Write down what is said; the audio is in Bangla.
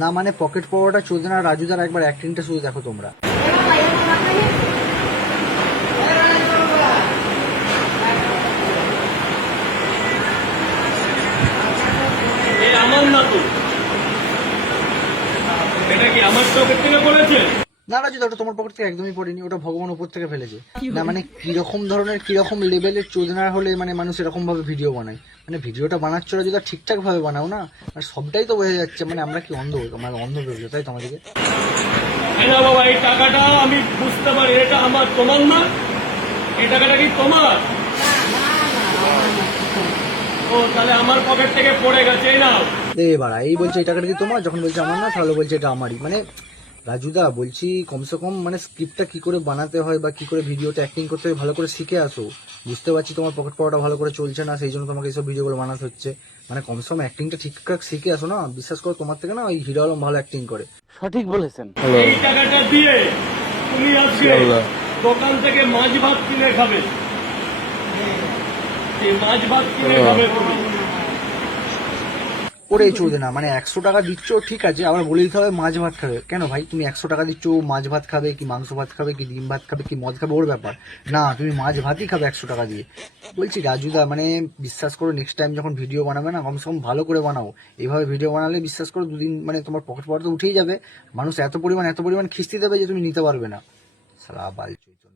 না মানে পকেট পাওয়াটা চলছে না, রাজুদার একবার অ্যাক্টিংটা শুধু দেখো তোমরা। আমার না তো, এটা কি আমার পকেট থেকে পড়েছে? না রাজুদা, ওটা তোমার পকেট থেকে একদমই পড়েনি, ওটা ভগবান উপর থেকে ফেলেছে। না মানে কিরকম ধরনের কিরকম লেভেলের চোদনা হলে মানে মানুষ এরকম ভাবে ভিডিও বানায়, মানে ভিডিওটা বানাচ্ছ রাজুদা ঠিকঠাক ভাবে বানাও না, আর সবটাই তো বোঝা যাচ্ছে, মানে আমরা কি অন্ধ, আমার অন্ধ ভেবেছো তাই তোমাদেরকে। না বাবা, এই টাকাটা আমি বুঝতে পারি, এটা আমার, তোমার না। এই টাকাটা কি তোমার? ও তাহলে আমার পকেট থেকে পড়ে গেছে, এই নাও। বাড়া, এই বলছে এই টাকাটা কি তোমার, যখন বলছে আমার না তাহলে বলছে এটা আমারই। মানে রাজুদা বলছি কমসে কম মানে স্ক্রিপ্টটা কি করে বানাতে হয় বা কি করে ভিডিওটা অ্যাক্টিং করতে হয় ভালো করে শিখে আসো। বুঝতে পারছি তোমার পকেট পাওয়াটা ভালো করে চলছে না, সেই জন্য তোমাকে এইসব ভিডিওগুলো বানাতে হচ্ছে। মানে কমসে কম অ্যাক্টিংটা ঠিকঠাক শিখে আসো না, বিশ্বাস করো তোমার থেকে না ওই হিরো আলম ভালো অ্যাক্টিং করে। সঠিক বলেছেন। এই টাকাটা দিয়ে তুমি আজকে দোকান থেকে মাছ ভাত কিনে খাবে, এই মাছ ভাত কিনে খাবে তুমি। ওরে চলবে না, মানে 100 টাকা দিচ্ছ ঠিক আছে, আবার বলে দিতে হবে মাছ ভাত খাবে। কেন ভাই তুমি 100 টাকা দিচ্ছ, মাছ ভাত খাবে কি মাংস ভাত খাবে কি ডিম ভাত খাবে কি মদ খাবে ওর ব্যাপার না, তুমি মাছ ভাতই খাবে 100 টাকা দিয়ে। বলছি রাজুদা মানে বিশ্বাস করো নেক্সট টাইম যখন ভিডিও বানাবে না কমসে কম ভালো করে বানাও। এইভাবে ভিডিও বানালে বিশ্বাস করো দুদিন মানে তোমার পকেট পাওয়ার তো উঠেই যাবে, মানুষ এত পরিমাণ খিস্তি দেবে যে তুমি নিতে পারবে না। সালা বাল চৈতন্য।